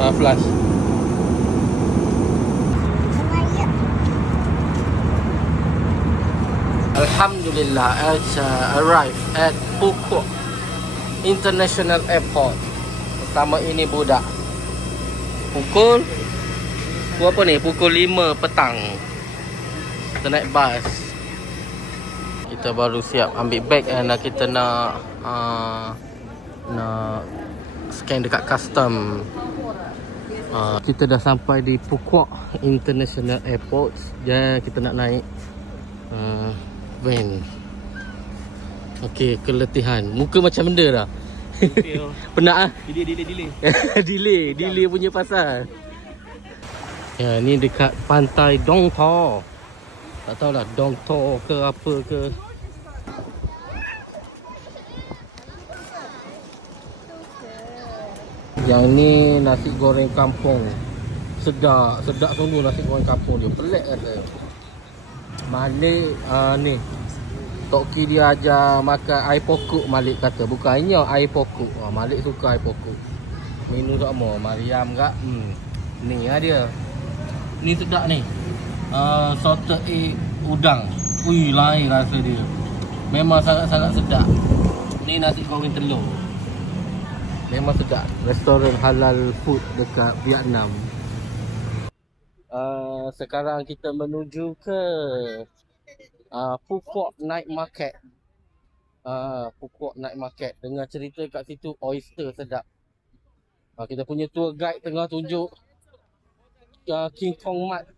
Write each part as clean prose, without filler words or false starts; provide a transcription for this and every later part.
Flush. Alhamdulillah, I arrived at Phuket International Airport. Pertama ini budak. Pukul apa ni? Pukul 5 petang. Kita naik bas. Kita baru siap ambil beg dan kita nak scan dekat custom. Kita dah sampai di Phuket International Airport dan kita nak naik van. Okey, keletihan. Muka macam benda dah. Penat ah. Delay punya pasal. Ya, ni dekat pantai Dong Tho. Tak tahulah Dong Tho ke apa ke. Yang ni nasi goreng kampung. Sedap sungguh nasi goreng kampung dia. Pelik kata. Malik ni Tok Ki dia ajar makan air pokok. Malik kata bukan hanya air pokok. Malik suka air pokok. Minum sama Mariam kak. Ni lah dia. Ni sedap ni. Salted egg udang. Ui, lain rasa dia. Memang sangat-sangat sedap. Ni nasi goreng telur. Memang sedap. Restoran halal food dekat Vietnam. Sekarang kita menuju ke Phuket Night Market. Phuket Night Market. Dengar cerita kat situ oyster sedap. Kita punya tour guide tengah tunjuk King Kong Mart.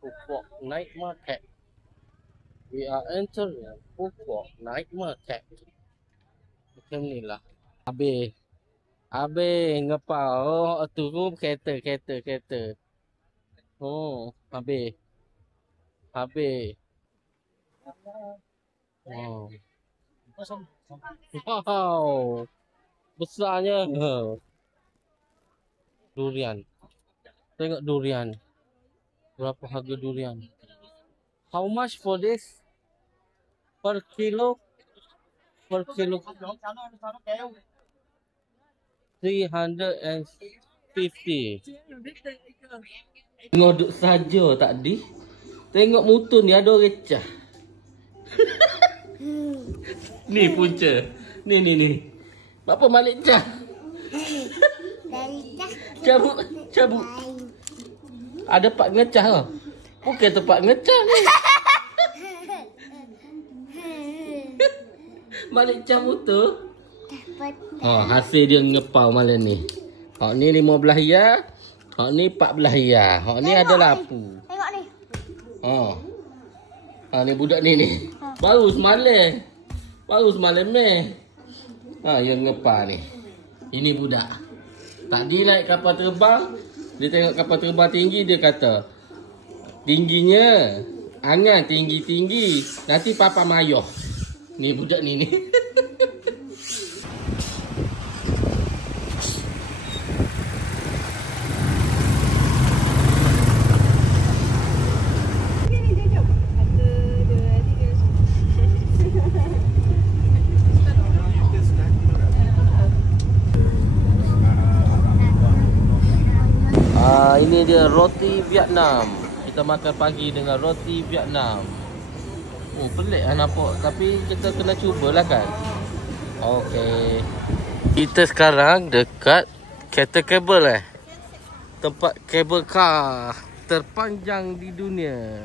Phuket Night Market. We are entering Phuket Night Market. Macam ni lah. Habis ngepau. Oh, turun kereta. Oh, habis. Wow. Besarnya. Durian. Tengok durian. Berapa harga durian? How much for this? Per kilo? 350. Ngoduk saja tadi. Tengok mutun ni ada recah. Ni punca. Ni. Apa Malik cah? Cabut. Ada pak ngecah ke? Bukan tempat ngecah ni. Malik cah motor. Hasil dia ngepau malam ni. Hak ni 15 ya. Hak ni 14 ya. Hak ni ada lapu. Tengok ni. Ni budak ni. Baru semalam ni. Yang ngepau ni. Ini budak. Tadi naik kapal terbang. Dia tengok kapal terbang tinggi. Dia kata tingginya angan tinggi-tinggi. Nanti papa mayoh. Ni budak ni. Ini dia roti Vietnam. Kita makan pagi dengan roti Vietnam. Pelik lah nampak. Tapi kita kena cubalah kan. Okey. Kita sekarang dekat Cathay Cable tempat kabel car terpanjang di dunia.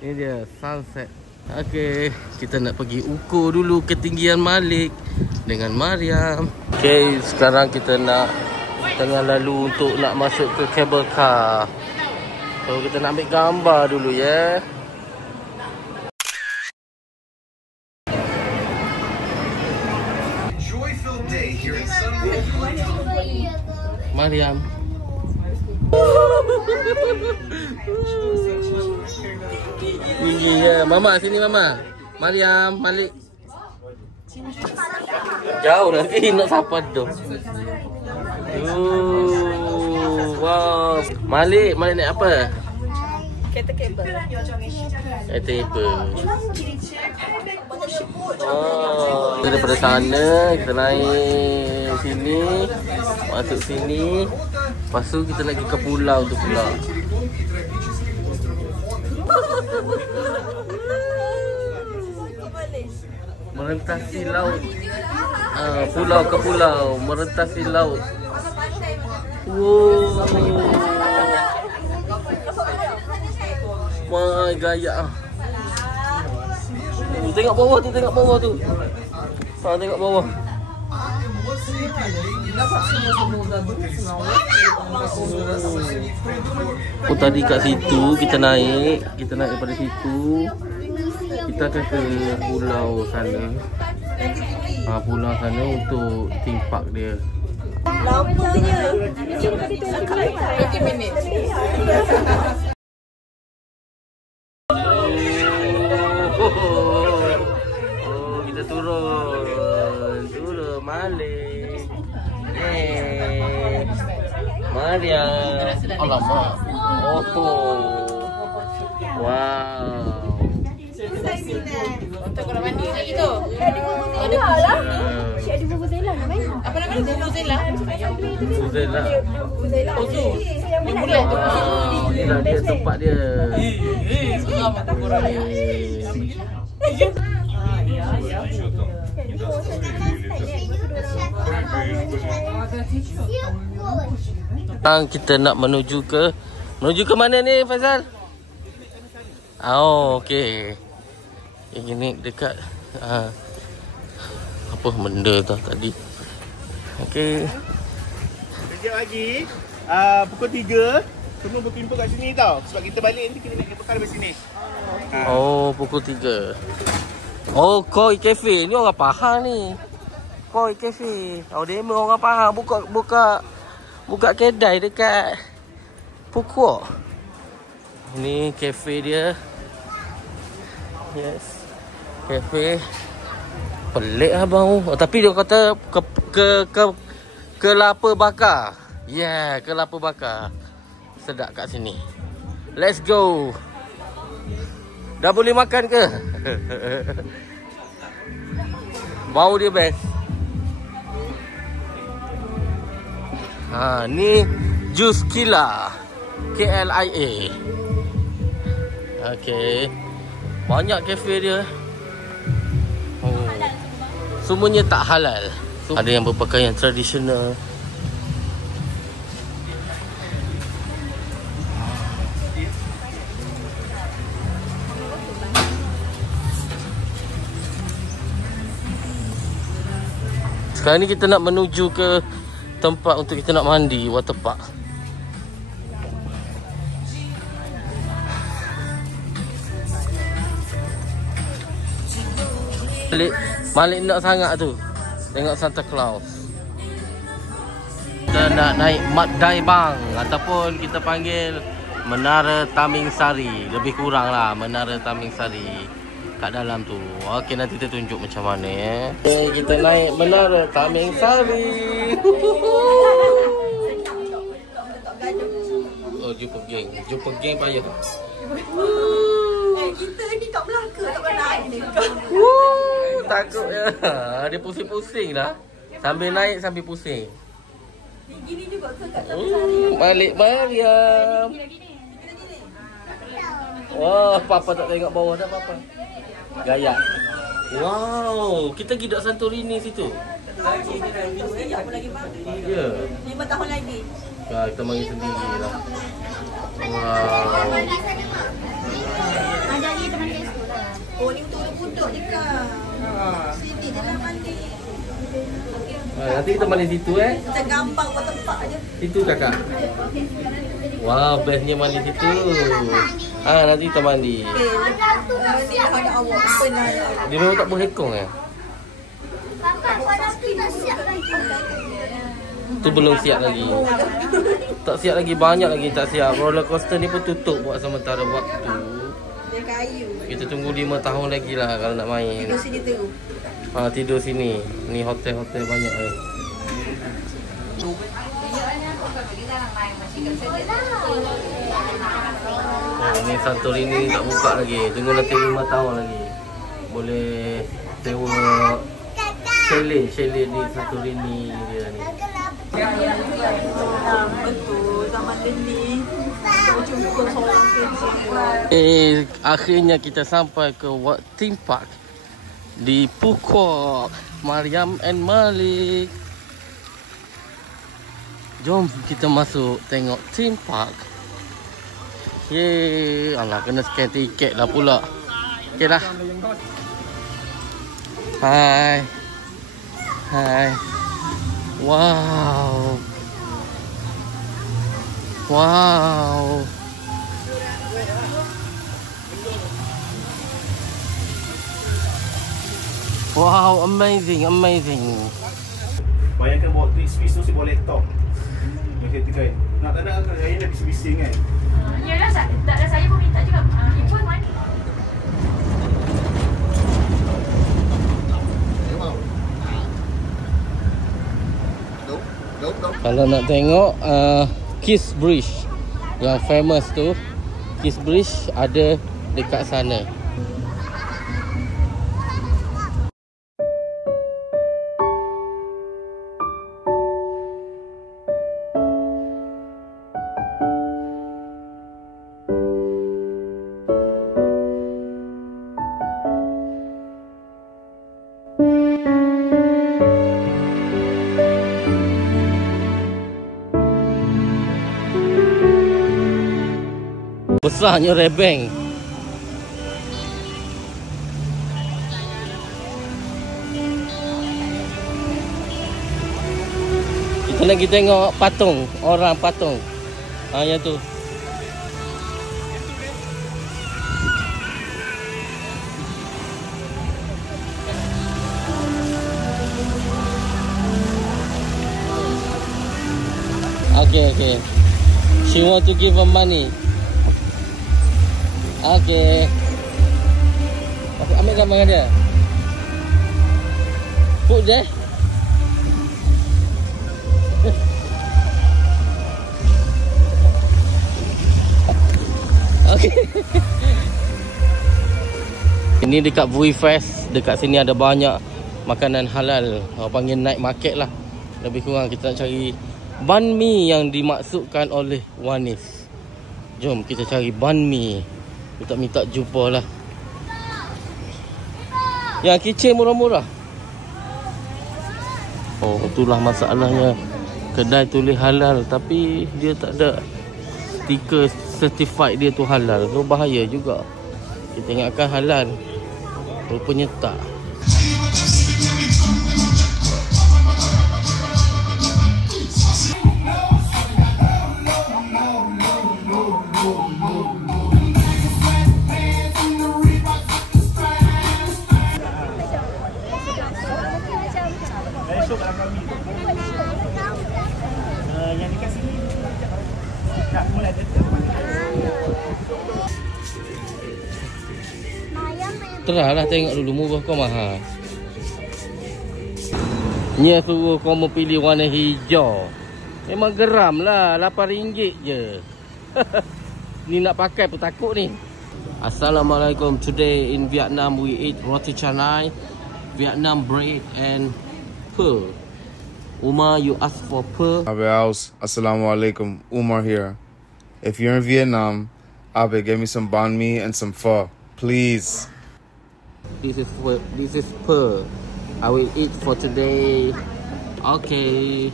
Ini dia sunset. Okey, kita nak pergi ukur dulu ketinggian Malik dengan Mariam. Okey, sekarang kita nak tengah lalu untuk nak masuk ke cable car. So kita nak ambil gambar dulu ya. Mariam. Tinggi ya. Mama sini mama. Mariam, Malik. Jauh lagi nak sapa tu. Wow. Malik naik apa? Kereta kabel. Kereta kabel. Daripada sana kita naik Masuk sini. Masuk sini. Lepas tu kita nak pergi ke pulau tu pula. Merentasi laut. Pulau ke pulau. Merentasi laut. Wow. Wah, gaya. Tengok bawah tu, tengok bawah tu. Tengok bawah. Oh, tadi kat situ kita naik daripada situ. Kita akan ke pulau sana. Pulau sana untuk theme park dia. Lamanya 20 minit. Kita turun balik. Maria. Alamak. Wow. Untuk kalau mandi lagi tu. Ada lah. Cik ada vuvuzela nak main. Apa nama dia? Vuvuzela. Vuvuzela. Oh tu. Yang bulat tu. Inilah dia tempat dia. Seram aku korang ni. Sekarang kita nak menuju ke mana ni, Faizal? Oh, okey. Yang ni dekat apa benda tu tadi. Okey. Sekejap lagi pukul 3 semua berkumpul kat sini tau. Sebab kita balik nanti kita nak bekal dari sini. Oh, pukul 3. Oh, Koi Cafe. Ni orang Pahang ni. Koi Cafe. Oh, demo orang Pahang buka kedai dekat Pukul. Ni cafe dia. Yes. Cafe. Pelik lah bang. Oh, tapi dia kata kelapa bakar. Yeah, kelapa bakar. Sedap kat sini. Let's go. Dah boleh makan ke? Bau dia best. Ni Jus Kila. KLIA. Okay. Banyak kafe dia. Oh. Semuanya tak halal. Ada yang berpakaian tradisional. Sekarang ni kita nak menuju ke tempat untuk kita nak mandi, water park. Malik nak sangat tu. Tengok Santa Claus. Kita nak naik Mat Dai Bang ataupun kita panggil Menara Taming Sari. Lebih kurang lah Menara Taming Sari kat dalam tu. Okey, nanti kita tunjuk macam mana Okay, kita naik Menara Taming Sari. Oh, jumpa geng payah. Kita ni kat Melaka tak pernah naik ni. Takut ya. Dia pusing-pusing dah. Sambil naik sambil pusing. Gini juga ke kat Taman Balik Mariam. Wah, Papa tak tengok bawah dah Papa. Gaya. Wow, kita pergi dak Santorini situ. Apa lagi bang? Ya. 5 tahun lagi. Kita main sendiri lah. Wow. Ada lagi teman dia sekolah. Oh, ni untuk duduk dekat. Sini je lah mandi. Nanti kita mandi situ Macam gampang buat tempat je. Situ kakak. Wow, bestnya mandi situ. Nanti kita mandi. Ni ada awak. Penat. Dia memang tak berhekong Kakak, pada kita siap lagi. Tu belum siap lagi. Tak siap lagi, banyak lagi tak siap. Roller coaster ni pun tutup buat sementara waktu. Dia kayu. Kita tunggu 5 tahun lagi lah kalau nak main. Tidur sini terus. Tidur sini. Ni hotel-hotel banyak ni. Ni Santorini ni tak buka lagi. Tunggu nanti 5 tahun lagi. Boleh sewa chalet di Santorini dia ni. Betul, zaman ni jumpa seorang kecil. Akhirnya kita sampai ke theme park di Phuket, Mariam and Malik. Jom kita masuk tengok theme park. Yeay, alah kena scan tiket lah pula. Okey dah. Hai. Hai. Wow. Wow. Wow, amazing, amazing. Bayangkan bawa twist tu si bawa laptop. Macam tu kan. Nak tak nak kan saya dah bising kan. Yalah, tak ada saya pun minta juga. Ibu mana? Kalau nak tengok Kiss Bridge yang famous tu, Kiss Bridge ada dekat sana. Besarnya rebeng. Kita lagi tengok patung, orang patung. Yang tu. Okay. She want to give her money. Okay. Ambil gambar dengan dia. Put je. Okay. Ini dekat Vui Fest. Dekat sini ada banyak makanan halal. Orang panggil night market lah. Lebih kurang kita nak cari banh mi yang dimaksudkan oleh Wanis. Jom kita cari banh mi. Minta jumpa lah. Yang kicik murah-murah. Oh, itulah masalahnya. Kedai tulis halal tapi dia tak ada stiker certified dia tu halal. So bahaya juga. Kita ingatkan halal, rupanya tak. Yang dekat sini tak mulai dekat. Terahlah tengok dulu, murah kau mahal. Nya suruh kau mau pilih warna hijau. Memang geram lah, RM8 je. Ni nak pakai pun takut ni. Assalamualaikum. Today in Vietnam we eat roti canai, Vietnam bread and pearl. Umar, you ask for pearl. Assalamualaikum. Umar here. If you're in Vietnam, Abe, give me some banh mi and some pho, please. This is pearl. I will eat for today. Okay.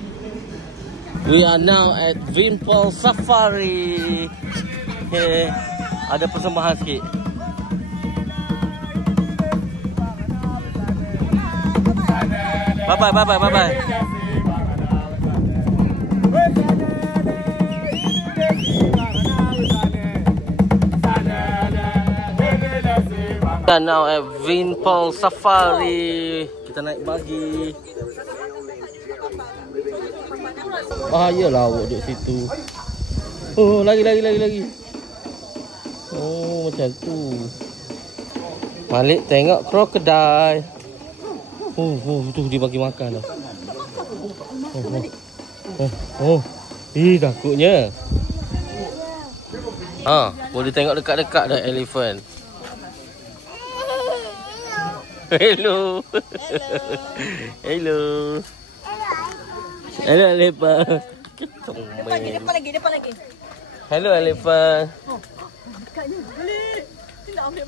We are now at Vinpearl Safari. Okay. Ada persembahan sikit. Bye-bye. Kita now at Vinpearl Safari. Kita naik buggy. Bahayalah awak duduk situ. Oh, lagi. Oh, macam tu. Malik tengok krokodil. Oh, tu dia bagi makan dah. Takutnya. Boleh tengok dekat-dekat dah elephant. Hello. Hello. Hello Alifa. Depan lagi. Hello Alifa.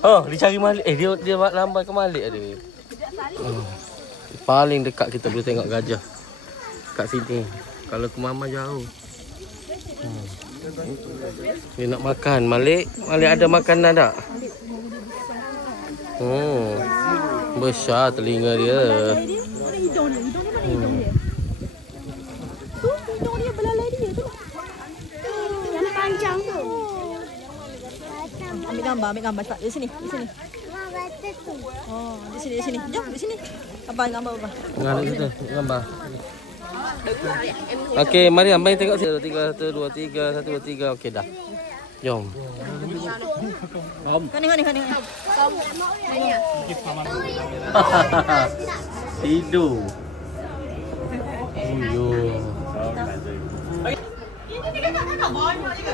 Oh, dia cari Malik. Dia lambai ke Malik dia. Paling dekat kita boleh tengok gajah. Kat sini. Kalau ke Mama jauh. Dia nak makan. Malik ada makanan tak? Besar telinga dia. Hidung dia. Tu hidung dia belalai dia tu. Yang panjang tu. Ambil gambar cepat. Di sini. Tu. Oh, di sini. Jom di sini. Abang gambar apa? Gambar. Okey, mari abang tengok sini. 1 2 3 1 2 3. Okey dah. Jom. Kani. Tidur. Ini kakak banyak juga.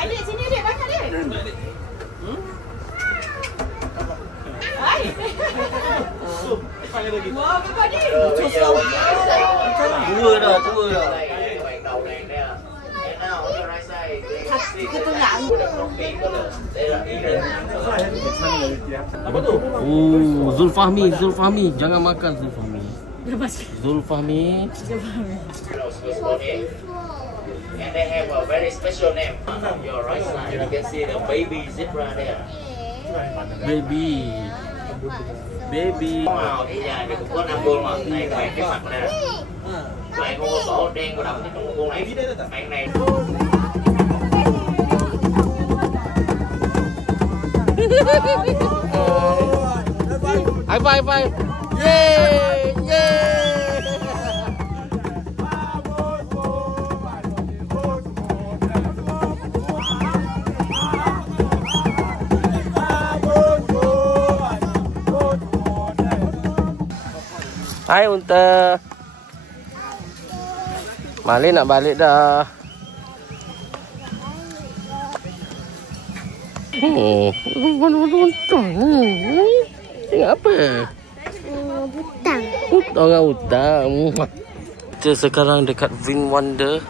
Adik sini adik banyak dia. Wow, kakak dia. Tua dah. Apa tu? Zulfahmi. Jangan makan Zulfahmi. Zulfahmi. And they have a very special name on your right side. You can see the baby zebra there. Baby. Wow, thì dài thì cũng có 5 con mà. Này các bạn cái mặt này. Các bạn không có sổ đen của đậm trong con này. Bạn này. High five. Yay! Hai unta. Malik nak balik dah. Unta. Tengok apa? Butang. Orang utang. Kita sekarang dekat Vin Wonder.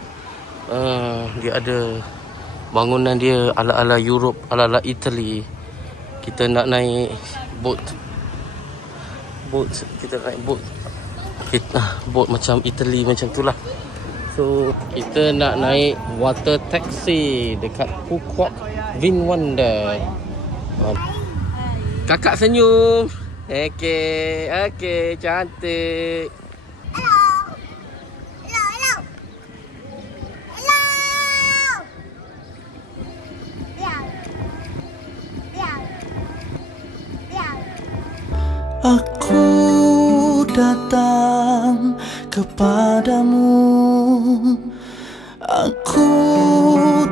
Dia ada bangunan dia ala-ala Europe, ala-ala Italy. Kita nak naik boat. Kita naik boat. Boat macam Italy macam itulah. So kita nak naik water taxi dekat Phuket Vin Wonder. Kakak senyum. Okey, cantik. Aku datang kepadamu, aku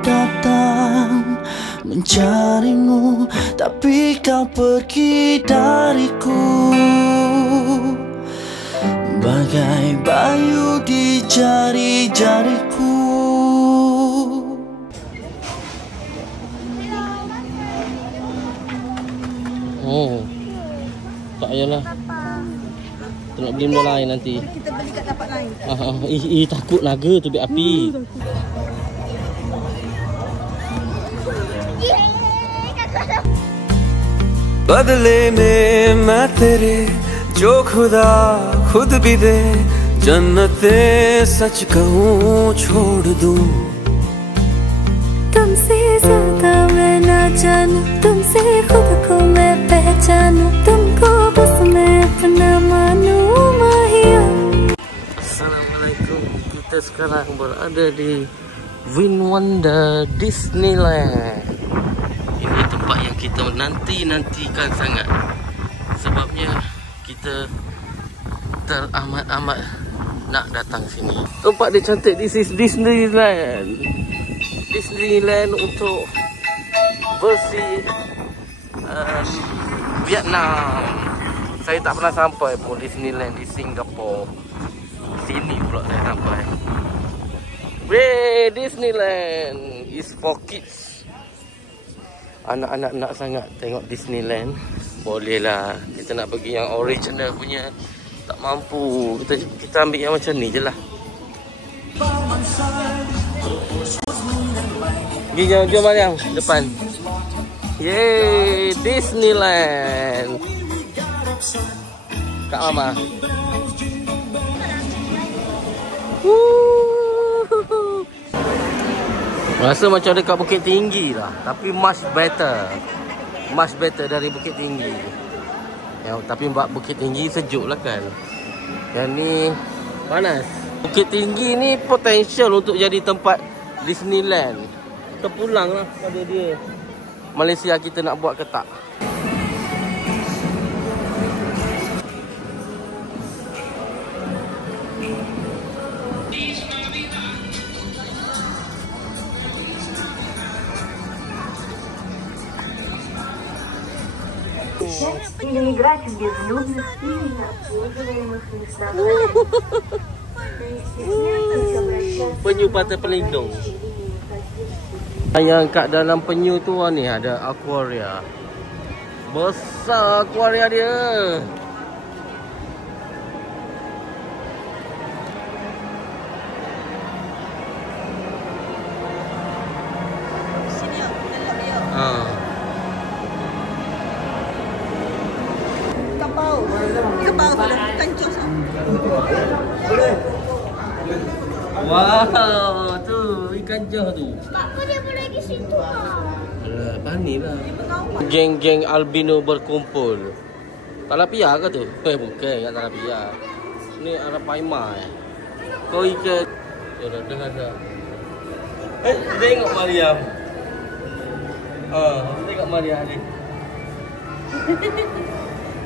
datang mencarimu, tapi kau pergi dariku. Bagai bayu di jari-jariku. Tak payahlah. Kita nak beli benda lain nanti. Kita beli kat tempat lain. Takut naga tu biar api. बदले में मैं तेरे जो खुदा खुद भी दे, जन्नते सच कहूँ छोड़ दूँ। तुमसे ज्यादा मैं ना जानूं, तुमसे खुद को मैं पहचानूं, तुमको बस मैं अपना मानूं माहिया। Assalamualaikum. Kita sekarang berada di Vin Wonder Disneyland. Ini tempat yang kita nantikan sangat. Sebabnya kita teramat-amat nak datang sini. Tempat dia cantik. This is Disneyland. Disneyland untuk versi Vietnam. Saya tak pernah sampai pun Disneyland di Singapura. Sini pula saya sampai. Disneyland is for kids. anak-anak nak sangat tengok Disneyland, bolehlah. Kita nak pergi yang original punya, tak mampu, kita ambil yang macam ni je lah. Pergi jom Mariam, depan. Yeay, Disneyland. Kak Mama. Rasa macam dekat Bukit Tinggi lah, tapi much better. Much better dari Bukit Tinggi. Ya, tapi Bukit Tinggi sejuk lah kan. Yang ni panas. Bukit Tinggi ni potential untuk jadi tempat Disneyland. Terpulang lah pada dia. Malaysia kita nak buat ke tak? Или играть в безлюдных или необслуживаемых местах. Penyu Pantai Pelindung. Yang kat dalam penyu tu ni ada aquaria. Besar aquaria dia. Sini yuk, elok dia. Ikan bau kencur sah. Wow, tu ikan jah tu. Mak, kau dia boleh pergi situ lah. Panik lah. Geng-geng albino berkumpul. Talapia ke tu? Bukan, kat talapia. Ni arapaima Kau ikan. Dengar dah. Tengok Mariam. Tengok Mariam ni.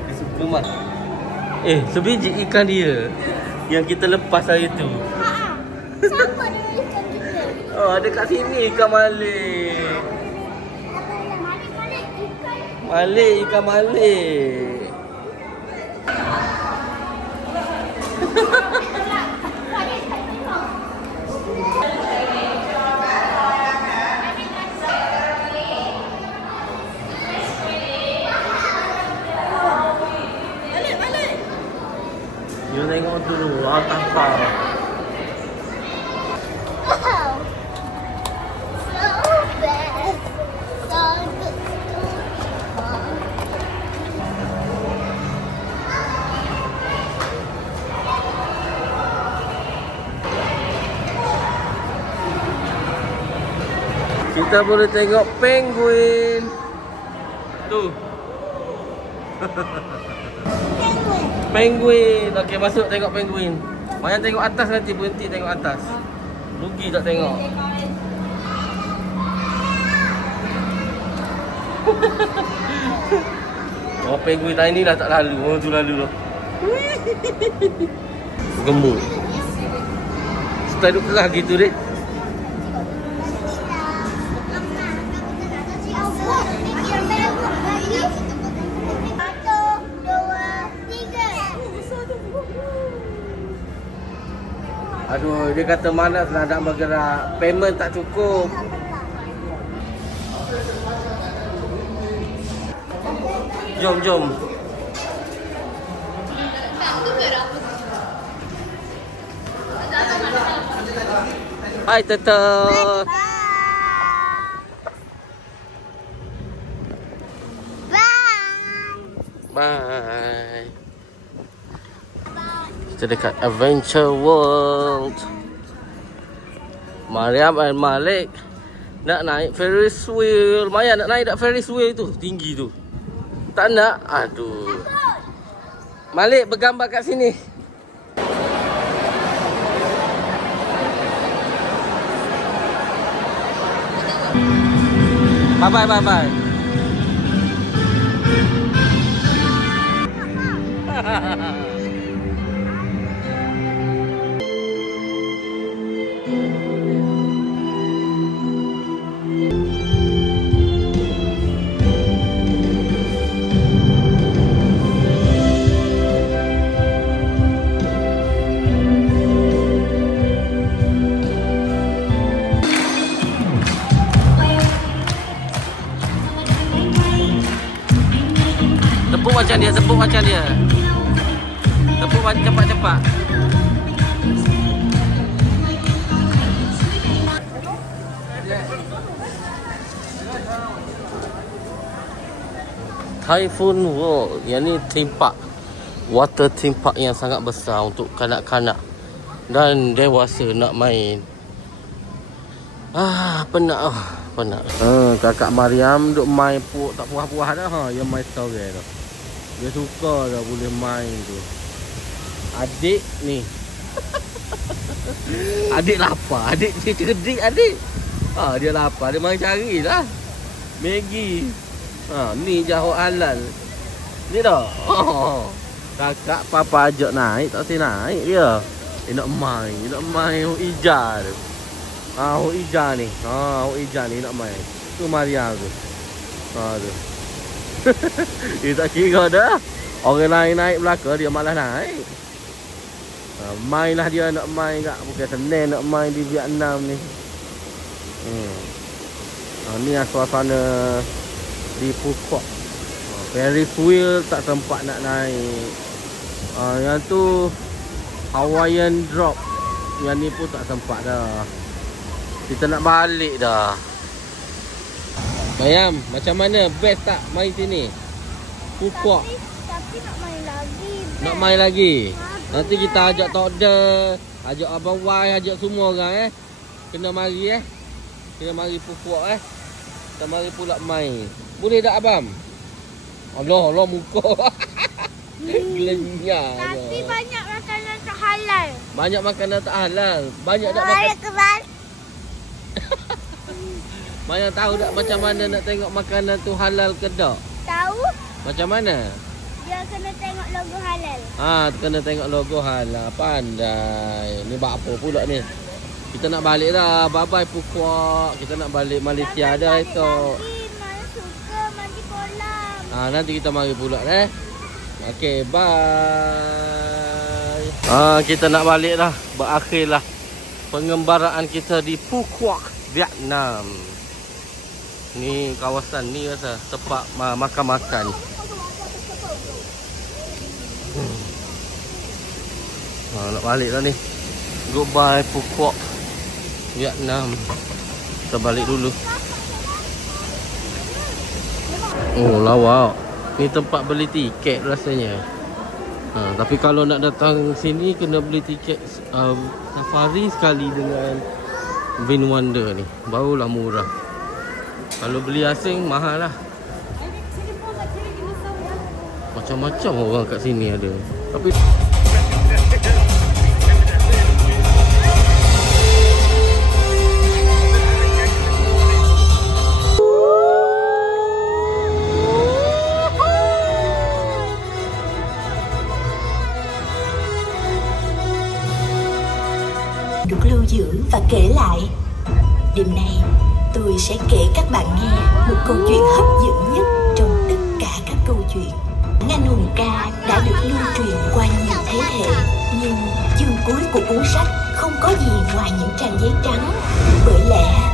Dia suka mat. Sebiji ikan dia yang kita lepas hari tu. Siapa dia ikan kita? Ada kat sini ikan malik. Malik, ikan malik. Balik. You tengok dulu atas kau. Wow. So bad. So good. Kita boleh tengok penguin. Tu. Penguin. Okey, masuk tengok penguin. Maya tengok atas nanti, berhenti tengok atas. Rugi tak tengok. Oh, penguin tadi ni dah tak lalu. Oh, tu lalu tu. Gemuk. Suka duduk kerah gitu dek. Aduh, dia kata malas lah nak bergerak. Payment tak cukup. Jom. Hai Tata. Bye. Kita dekat Adventure World. Mariam dan Malik nak naik Ferris wheel. Maya nak naik tak Ferris wheel tu? Tinggi tu. Tak nak? Aduh. Malik bergambar kat sini. Bye. tepuk macam dia. Tepuk cepat-cepat. Typhoon World. Yang ni theme park, water theme park yang sangat besar untuk kanak-kanak dan dewasa nak main. Penat. Kakak Mariam duk main tak puas-puas dah. Yang main seorang dah. Dia suka dah boleh main tu. Adik ni. Adik lapar. Adik dia cerdik adik. Dia lapar. Dia main carilah Maggi. Ni jahuk halal. Ni dah. Kakak papa ajak naik, tak si naik dia. Dia nak main hijau tu. Hijau ni. Hijau ni nak main. Tu Maria tu. Tu. Dia tak kira dah. Orang lain naik belakang, dia malah naik. Mainlah dia nak main kat. Bukan senang nak main di Vietnam ni. Ni suasana di Phu Quoc. Ferris wheel tak tempat nak naik. Yang tu Hawaiian drop. Yang ni pun tak sempat dah. Kita nak balik dah. Mayam, macam mana? Best tak main sini? Phu Quoc. Tapi nak main lagi. Nak main lagi? Nanti kita ajak Tokda, ajak Abang Y, ajak semua orang Kena mari Kena mari Phu Quoc Kita mari pula main. Boleh tak abang? Allah muka. Gelenyar. Tapi banyak makanan tak halal. Banyak makanan tak halal. Banyak tak makan. Banyak tahu tak macam mana nak tengok makanan tu halal ke tak? Tahu? Macam mana? Dia kena tengok logo halal. Kena tengok logo halal. Pandai. Ni buat apa pula ni? Kita nak balik dah. Bye-bye Phu Quoc. Kita nak balik Malaysia dah esok. Nanti kita mari pula Okey, bye. Kita nak balik dah. Berakhirlah pengembaraan kita di Phu Quoc, Vietnam. Ni kawasan ni rasa tempat makan-makan. Nak balik dah ni. Goodbye Phu Quoc, Vietnam. Kita balik dulu. Lawa. Ni tempat beli tiket rasanya. Tapi kalau nak datang sini kena beli tiket safari sekali dengan Van Wonder ni. Barulah murah. Kalau beli asing mahal lah. Macam-macam orang kat sini ada. Tapi được lưu giữ và kể lại. Đêm nay tôi sẽ kể các bạn nghe một câu chuyện hấp dẫn nhất trong tất cả các câu chuyện. Anh hùng ca đã được lưu truyền qua nhiều thế hệ, nhưng chương cuối của cuốn sách không có gì ngoài những trang giấy trắng. Bởi lẽ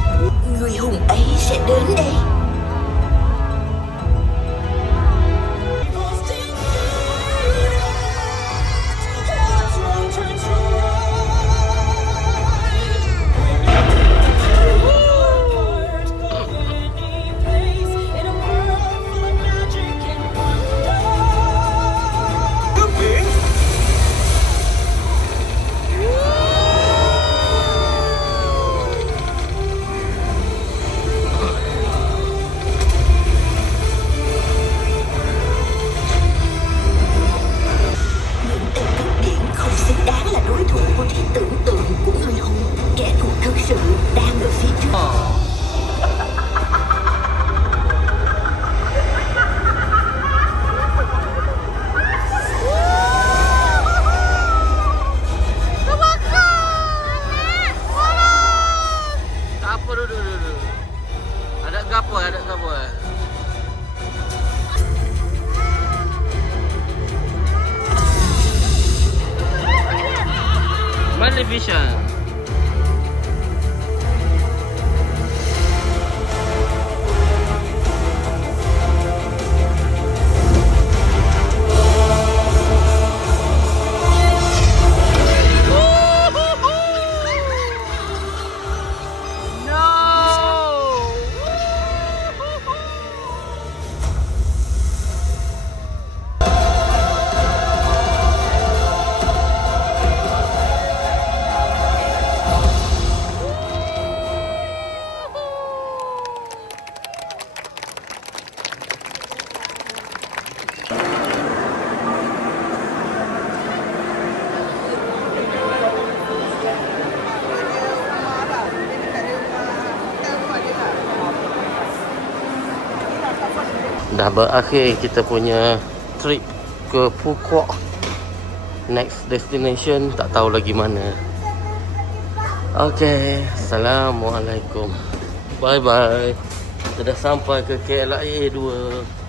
người hùng ấy sẽ đến đây. Maleficent. Dah berakhir kita punya trip ke Phuket. Next destination tak tahu lagi mana. Okay, Assalamualaikum. Bye bye. Kita dah sampai ke KLIA 2.